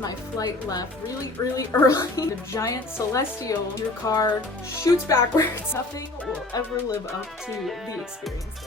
My flight left really early. The giant celestial, your car shoots backwards. Nothing will ever live up to the experience.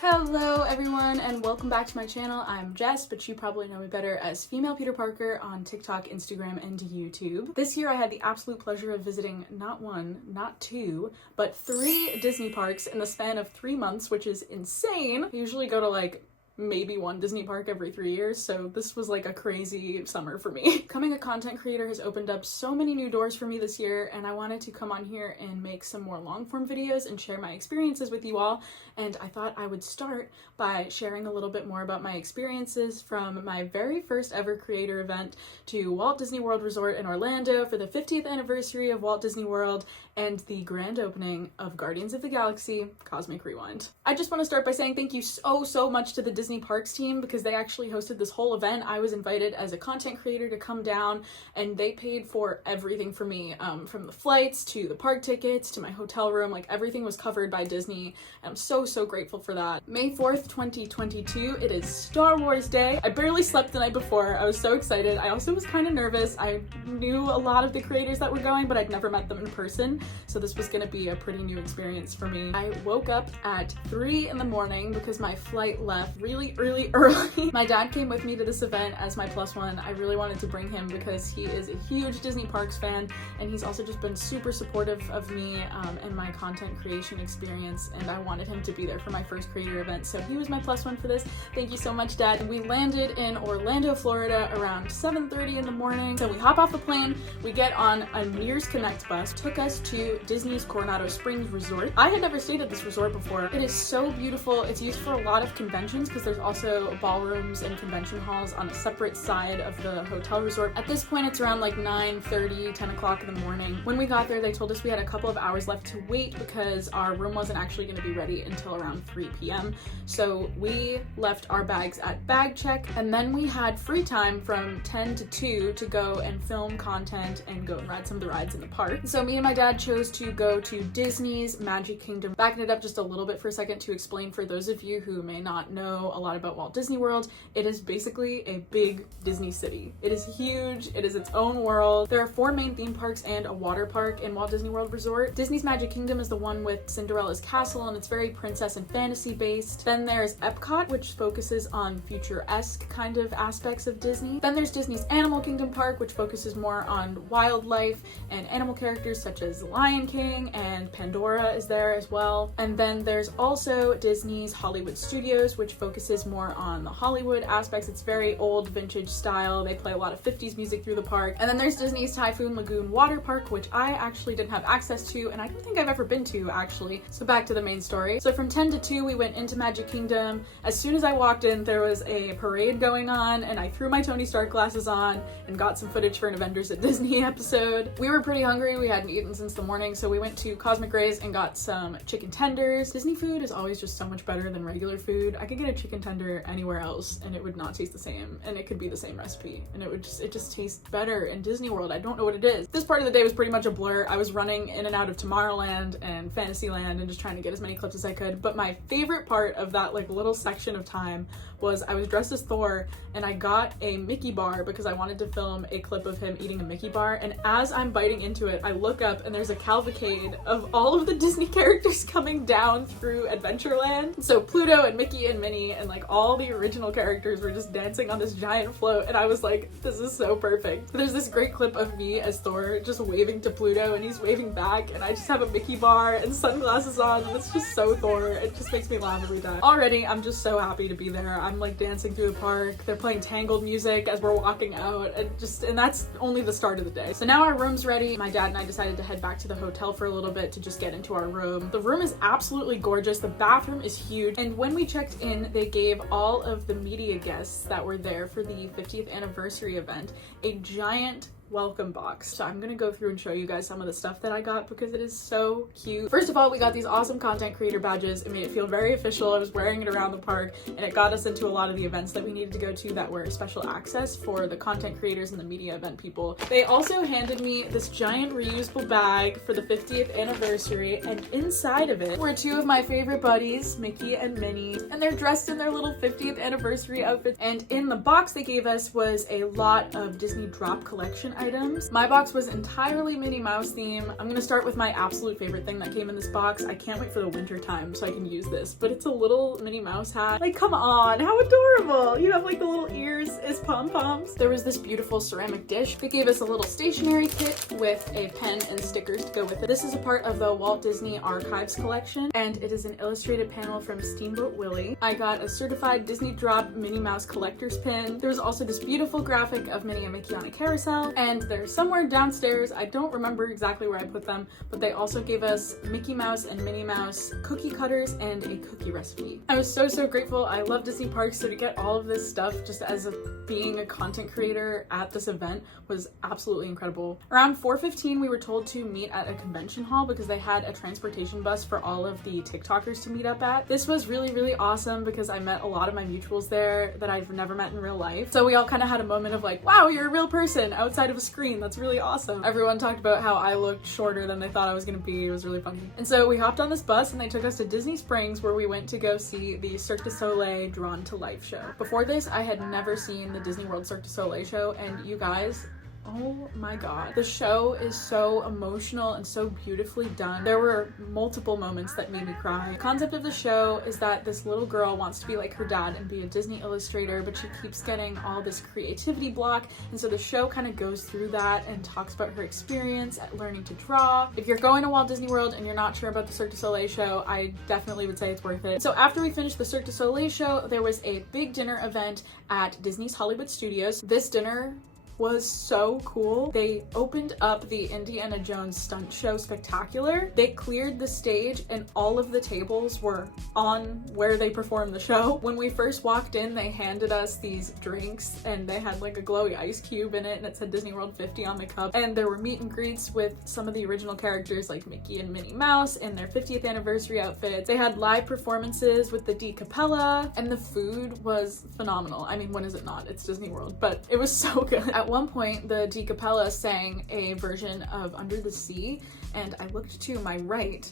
Hello everyone and welcome back to my channel. I'm Jess, but you probably know me better as Female Peter Parker on TikTok, Instagram, and YouTube. This year I had the absolute pleasure of visiting not one, not two, but 3 Disney parks in the span of 3 months, which is insane. I usually go to like maybe 1 Disney park every 3 years, so this was like a crazy summer for me. Becoming a content creator has opened up so many new doors for me this year, and I wanted to come on here and make some more long-form videos and share my experiences with you all, and I thought I would start by sharing a little bit more about my experiences from my very first ever creator event to Walt Disney World Resort in Orlando for the 50th anniversary of Walt Disney World and the grand opening of Guardians of the Galaxy Cosmic Rewind. I just want to start by saying thank you so much to the Disney Parks team because they actually hosted this whole event. I was invited as a content creator to come down and they paid for everything for me, from the flights to the park tickets to my hotel room. Like everything was covered by Disney, and I'm so grateful for that. May 4th, 2022, it is Star Wars Day. I barely slept the night before. I was so excited. I also was kind of nervous. I knew a lot of the creators that were going, but I'd never met them in person, so this was gonna be a pretty new experience for me. I woke up at 3 in the morning because my flight left really early. My dad came with me to this event as my +1. I really wanted to bring him because he is a huge Disney Parks fan, and he's also just been super supportive of me and my content creation experience, and I wanted him to be there for my first creator event, so he was my +1 for this. Thank you so much, Dad. We landed in Orlando, Florida around 7:30 in the morning. So we hop off the plane, we get on a Mears Connect bus, took us to Disney's Coronado Springs Resort. I had never stayed at this resort before. It is so beautiful. It's used for a lot of conventions because there's also ballrooms and convention halls on a separate side of the hotel resort. At this point, it's around like 9:30, 10 o'clock in the morning. When we got there, they told us we had a couple of hours left to wait because our room wasn't actually going to be ready until around 3 p.m. So we left our bags at bag check, and then we had free time from 10 to 2 to go and film content and go and ride some of the rides in the park. So me and my dad chose to go to Disney's Magic Kingdom. Backing it up just a little bit for a second to explain for those of you who may not know a lot about Walt Disney World, it is basically a big Disney city. It is huge, it is its own world. There are 4 main theme parks and a water park in Walt Disney World Resort. Disney's Magic Kingdom is the one with Cinderella's castle, and it's very princess and fantasy based. Then there's Epcot, which focuses on future-esque kind of aspects of Disney. Then there's Disney's Animal Kingdom Park, which focuses more on wildlife and animal characters such as Lion King, and Pandora is there as well. And then there's also Disney's Hollywood Studios, which focuses more on the Hollywood aspects. It's very old vintage style. They play a lot of 50s music through the park. And then there's Disney's Typhoon Lagoon Water Park, which I actually didn't have access to, and I don't think I've ever been to actually. So back to the main story. So from 10 to 2, we went into Magic Kingdom. As soon as I walked in, there was a parade going on, and I threw my Tony Stark glasses on and got some footage for an Avengers at Disney episode. We were pretty hungry. We hadn't eaten since the morning, so we went to Cosmic Rays and got some chicken tenders. Disney food is always just so much better than regular food. I could get a chicken tender anywhere else and it would not taste the same, and it could be the same recipe, and it just tastes better in Disney World. I don't know what it is. This part of the day was pretty much a blur. I was running in and out of Tomorrowland and Fantasyland and just trying to get as many clips as I could, but my favorite part of that like little section of time was I was dressed as Thor and I got a Mickey bar because I wanted to film a clip of him eating a Mickey bar, and as I'm biting into it, I look up and there's a cavalcade of all of the Disney characters coming down through Adventureland. So Pluto and Mickey and Minnie and like all the original characters were just dancing on this giant float, and I was like, this is so perfect. There's this great clip of me as Thor just waving to Pluto and he's waving back, and I just have a Mickey bar and sunglasses on, and it's just so Thor. It just makes me laugh every time. Already, I'm just so happy to be there. I'm like dancing through the park. They're playing Tangled music as we're walking out, and that's only the start of the day. So now our room's ready. My dad and I decided to head back to the hotel for a little bit to just get into our room. The room is absolutely gorgeous. The bathroom is huge, and when we checked in, they gave all of the media guests that were there for the 50th anniversary event a giant welcome box. So I'm gonna go through and show you guys some of the stuff that I got because it is so cute. First of all, we got these awesome content creator badges. It made it feel very official. I was wearing it around the park and it got us into a lot of the events that we needed to go to that were special access for the content creators and the media event people. They also handed me this giant reusable bag for the 50th anniversary, and inside of it were two of my favorite buddies, Mickey and Minnie, and they're dressed in their little 50th anniversary outfits. And in the box they gave us was a lot of Disney drop collection items. My box was entirely Minnie Mouse theme. I'm gonna start with my absolute favorite thing that came in this box. I can't wait for the winter time so I can use this, but it's a little Minnie Mouse hat. Like, come on, how adorable. You have like the little ears as pom-poms. There was this beautiful ceramic dish. They gave us a little stationery kit with a pen and stickers to go with it. This is a part of the Walt Disney Archives collection, and it is an illustrated panel from Steamboat Willie. I got a certified Disney drop Minnie Mouse collector's pin. There was also this beautiful graphic of Minnie and Mickey on a carousel, and they're somewhere downstairs. I don't remember exactly where I put them, but they also gave us Mickey Mouse and Minnie Mouse cookie cutters and a cookie recipe. I was so grateful. I love Disney parks, so to get all of this stuff just as being a content creator at this event was absolutely incredible. Around 4:15 we were told to meet at a convention hall because they had a transportation bus for all of the TikTokers to meet up at. This was really awesome because I met a lot of my mutuals there that I've never met in real life. So we all kind of had a moment of like, wow, you're a real person outside of a screen. That's really awesome. Everyone talked about how I looked shorter than they thought I was gonna be. It was really funny. And so we hopped on this bus and they took us to Disney Springs where we went to go see the Cirque du Soleil Drawn to Life show. Before this, I had never seen the Disney World Cirque du Soleil show, and you guys, oh my god. The show is so emotional and so beautifully done. There were multiple moments that made me cry. The concept of the show is that this little girl wants to be like her dad and be a Disney illustrator, but she keeps getting all this creativity block, and so the show kind of goes through that and talks about her experience at learning to draw. If you're going to Walt Disney World and you're not sure about the Cirque du Soleil show, I definitely would say it's worth it. So after we finished the Cirque du Soleil show, there was a big dinner event at Disney's Hollywood Studios. This dinner was so cool. They opened up the Indiana Jones stunt show spectacular. They cleared the stage and all of the tables were on where they performed the show. When we first walked in, they handed us these drinks and they had like a glowy ice cube in it and it said Disney World 50 on the cup. And there were meet and greets with some of the original characters like Mickey and Minnie Mouse in their 50th anniversary outfits. They had live performances with the D Cappella, and the food was phenomenal. I mean, when is it not? It's Disney World, but it was so good. At one point, the D Cappella sang a version of Under the Sea, and I looked to my right,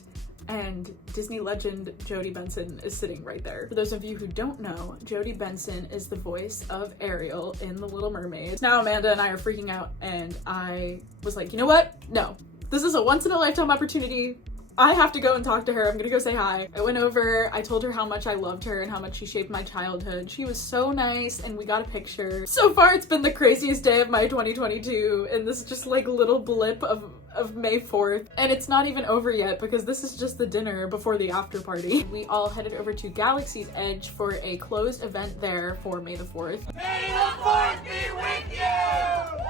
and Disney legend Jodie Benson is sitting right there. For those of you who don't know, Jodie Benson is the voice of Ariel in The Little Mermaid. Now Amanda and I are freaking out, and I was like, you know what? No. This is a once-in-a-lifetime opportunity. I have to go and talk to her. I'm gonna go say hi. I went over, I told her how much I loved her and how much she shaped my childhood. She was so nice and we got a picture. So far it's been the craziest day of my 2022 and this is just like little blip of May 4th. And it's not even over yet because this is just the dinner before the after party. We all headed over to Galaxy's Edge for a closed event there for May the 4th. May the 4th be with you!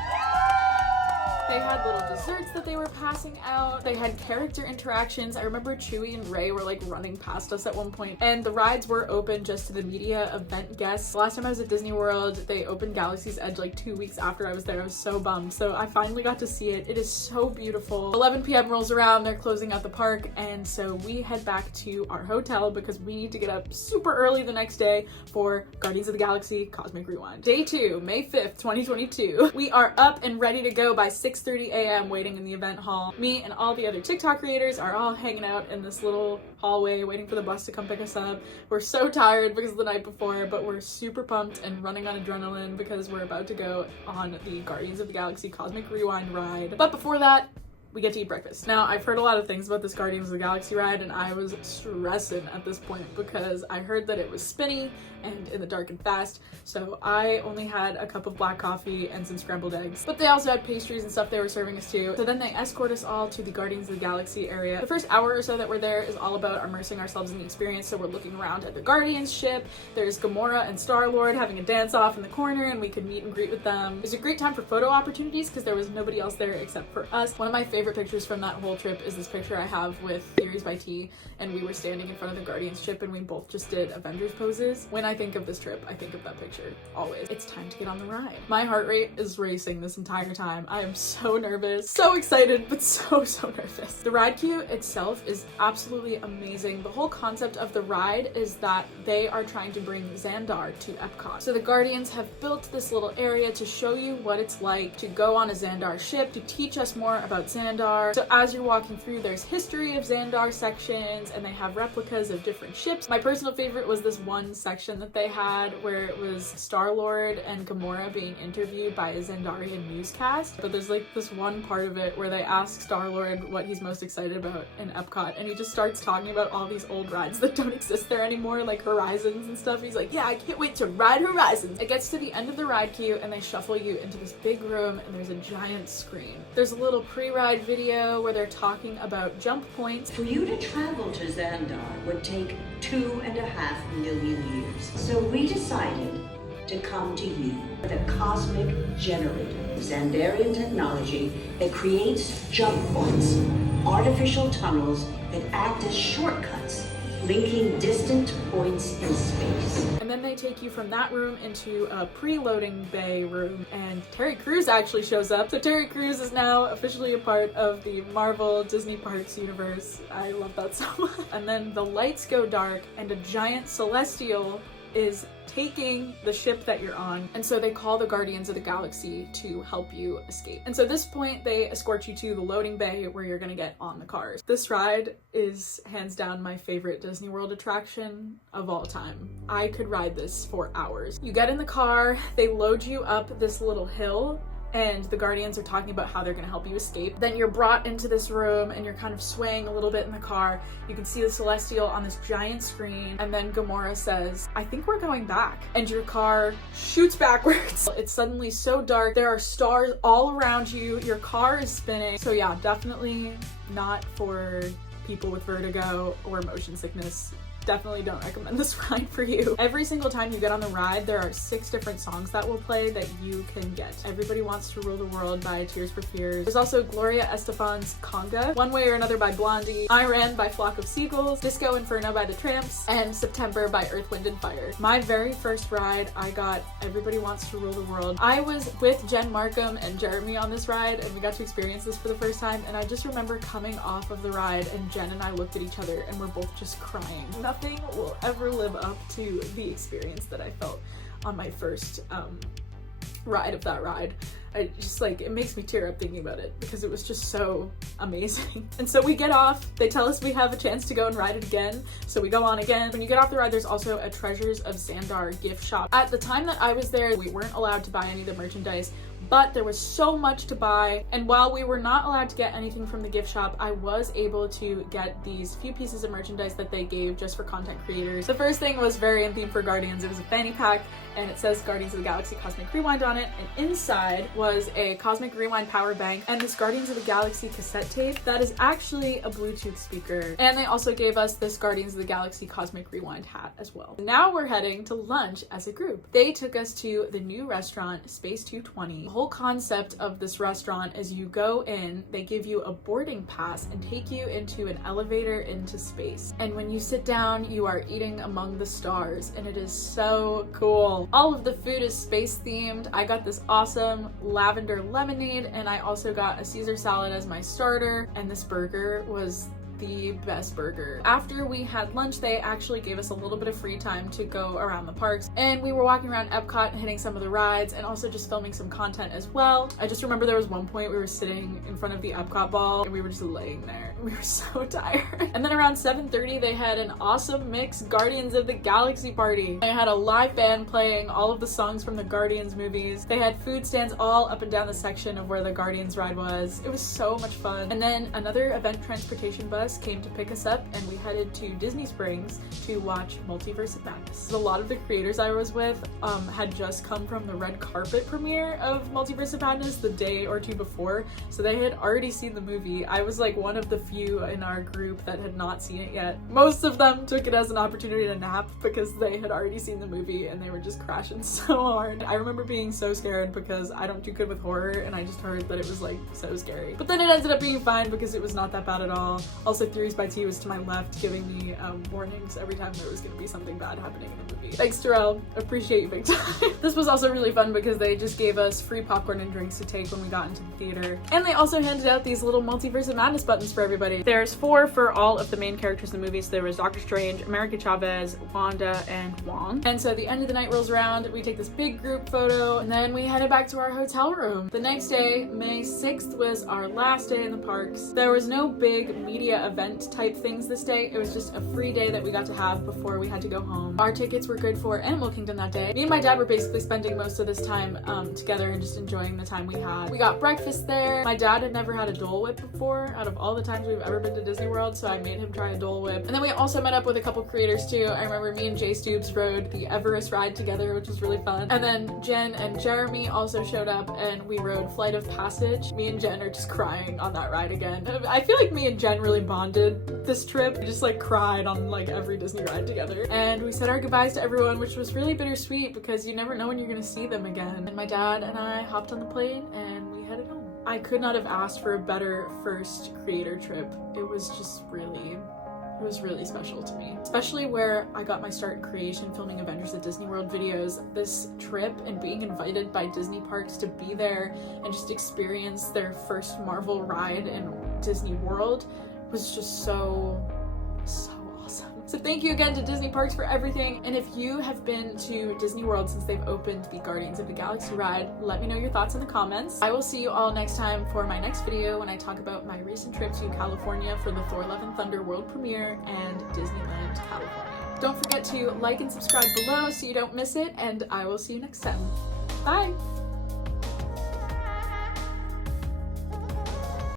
They had little desserts that they were passing out. They had character interactions. I remember Chewie and Rey were like running past us at one point, and the rides were open just to the media event guests. The last time I was at Disney World, they opened Galaxy's Edge like 2 weeks after I was there. I was so bummed. So I finally got to see it. It is so beautiful. 11 p.m. rolls around, they're closing out the park, and so we head back to our hotel because we need to get up super early the next day for Guardians of the Galaxy Cosmic Rewind. Day 2, May 5th, 2022. We are up and ready to go by 6:30 a.m. waiting in the event hall. Me and all the other TikTok creators are all hanging out in this little hallway waiting for the bus to come pick us up. We're so tired because of the night before, but we're super pumped and running on adrenaline because we're about to go on the Guardians of the Galaxy Cosmic Rewind ride. But before that, we get to eat breakfast. Now, I've heard a lot of things about this Guardians of the Galaxy ride, and I was stressing at this point because I heard that it was spinny and in the dark and fast, so I only had a cup of black coffee and some scrambled eggs. But they also had pastries and stuff they were serving us too. So then they escort us all to the Guardians of the Galaxy area. The first hour or so that we're there is all about immersing ourselves in the experience, so we're looking around at the Guardians ship. There's Gamora and Star-Lord having a dance-off in the corner, and we could meet and greet with them. It was a great time for photo opportunities because there was nobody else there except for us. One of my favorite favorite pictures from that whole trip is this picture I have with Theories by T, and we were standing in front of the Guardians ship and we both just did Avengers poses. When I think of this trip, I think of that picture, always. It's time to get on the ride. My heart rate is racing this entire time. I am so nervous, so excited, but so nervous. The ride queue itself is absolutely amazing. The whole concept of the ride is that they are trying to bring Xandar to Epcot. So the Guardians have built this little area to show you what it's like to go on a Xandar ship, to teach us more about Xandar. So as you're walking through, there's history of Xandar sections, and they have replicas of different ships. My personal favorite was this one section that they had where it was Star-Lord and Gamora being interviewed by a Xandarian newscast. But there's like this one part of it where they ask Star-Lord what he's most excited about in Epcot, and he just starts talking about all these old rides that don't exist there anymore, like Horizons and stuff. He's like, yeah, I can't wait to ride Horizons. It gets to the end of the ride queue and they shuffle you into this big room, and there's a giant screen. There's a little pre-ride video where they're talking about jump points. For you to travel to Xandar would take 2.5 million years. So we decided to come to you with a cosmic generator, Xandarian technology that creates jump points, artificial tunnels that act as shortcuts, linking distant points in space. And then they take you from that room into a preloading bay room, and Terry Crews actually shows up. So Terry Crews is now officially a part of the Marvel Disney Parks universe. I love that so much. And then the lights go dark and a giant celestial is taking the ship that you're on, and so they call the Guardians of the Galaxy to help you escape. And so at this point they escort you to the loading bay where you're gonna get on the cars. This ride is hands down my favorite Disney World attraction of all time. I could ride this for hours. You get in the car, they load you up this little hill, and the Guardians are talking about how they're gonna help you escape. Then you're brought into this room and you're kind of swaying a little bit in the car. You can see the Celestial on this giant screen, and then Gamora says, I think we're going back. And your car shoots backwards. It's suddenly so dark. There are stars all around you. Your car is spinning. So yeah, definitely not for people with vertigo or motion sickness. Definitely don't recommend this ride for you. Every single time you get on the ride, there are 6 different songs that will play that you can get. Everybody Wants to Rule the World by Tears for Fears. There's also Gloria Estefan's Conga, One Way or Another by Blondie, I Ran by Flock of Seagulls, Disco Inferno by The Tramps, and September by Earth, Wind & Fire. My very first ride, I got Everybody Wants to Rule the World. I was with Jen Markham and Jeremy on this ride, and we got to experience this for the first time, and I just remember coming off of the ride and Jen and I looked at each other and we're both just crying. Nothing will ever live up to the experience that I felt on my first ride of that ride. I just like, it makes me tear up thinking about it because it was just so amazing. And so we get off, they tell us we have a chance to go and ride it again, so we go on again. When you get off the ride, there's also a Treasures of Xandar gift shop. At the time that I was there, we weren't allowed to buy any of the merchandise, but there was so much to buy, and while we were not allowed to get anything from the gift shop, I was able to get these few pieces of merchandise that they gave just for content creators. The first thing was very in theme for Guardians. It was a fanny pack, and it says Guardians of the Galaxy Cosmic Rewind on it, and inside was a Cosmic Rewind power bank and this Guardians of the Galaxy cassette tape that is actually a Bluetooth speaker. And they also gave us this Guardians of the Galaxy Cosmic Rewind hat as well. Now we're heading to lunch as a group. They took us to the new restaurant, Space 220. The whole concept of this restaurant is you go in, they give you a boarding pass and take you into an elevator into space. And when you sit down, you are eating among the stars, and it is so cool. All of the food is space themed. I got this awesome lavender lemonade, and I also got a Caesar salad as my starter, and this burger was the best burger. After we had lunch, they actually gave us a little bit of free time to go around the parks, and we were walking around Epcot and hitting some of the rides and also just filming some content as well. I just remember there was one point we were sitting in front of the Epcot ball and we were just laying there. We were so tired. And then around 7:30 they had an awesome mix Guardians of the Galaxy party. They had a live band playing all of the songs from the Guardians movies. They had food stands all up and down the section of where the Guardians ride was. It was so much fun. And then another event transportation bus bus came to pick us up and we headed to Disney Springs to watch Multiverse of Madness. A lot of the creators I was with had just come from the red carpet premiere of Multiverse of Madness the day or two before, so they had already seen the movie. I was like one of the few in our group that had not seen it yet. Most of them took it as an opportunity to nap because they had already seen the movie and they were just crashing so hard. I remember being so scared because I don't do good with horror and I just heard that it was like so scary. But then it ended up being fine because it was not that bad at all. Also, Theories by T was to my left giving me warnings every time there was going to be something bad happening in the movie. Thanks, Terrell. Appreciate you big time. This was also really fun because they just gave us free popcorn and drinks to take when we got into the theater. And they also handed out these little Multiverse of Madness buttons for everybody. There's 4 for all of the main characters in the movie. So there was Doctor Strange, America Chavez, Wanda, and Wong. And so the end of the night rolls around, we take this big group photo, and then we headed back to our hotel room. The next day, May 6th, was our last day in the parks. There was no big media event type things this day. It was just a free day that we got to have before we had to go home. Our tickets were good for Animal Kingdom that day. Me and my dad were basically spending most of this time together and just enjoying the time we had. We got breakfast there. My dad had never had a Dole Whip before out of all the times we've ever been to Disney World, so I made him try a Dole Whip. And then we also met up with a couple creators too. I remember me and Jay Stoops rode the Everest ride together, which was really fun. And then Jen and Jeremy also showed up and we rode Flight of Passage. Me and Jen are just crying on that ride again. I feel like me and Jen really bonded this trip. We just like cried on like every Disney ride together. And we said our goodbyes to everyone, which was really bittersweet because you never know when you're gonna see them again. And my dad and I hopped on the plane and we headed home. I could not have asked for a better first creator trip. It was just really special to me, especially where I got my start in creation filming Adventures at Disney World videos. This trip and being invited by Disney parks to be there and just experience their first Marvel ride in Disney World was just so awesome. So thank you again to Disney Parks for everything. And if you have been to Disney World since they've opened the Guardians of the Galaxy ride, let me know your thoughts in the comments. I will see you all next time for my next video when I talk about my recent trip to California for the Thor: Love and Thunder world premiere and Disneyland California. Don't forget to like and subscribe below so you don't miss it, and I will see you next time. Bye!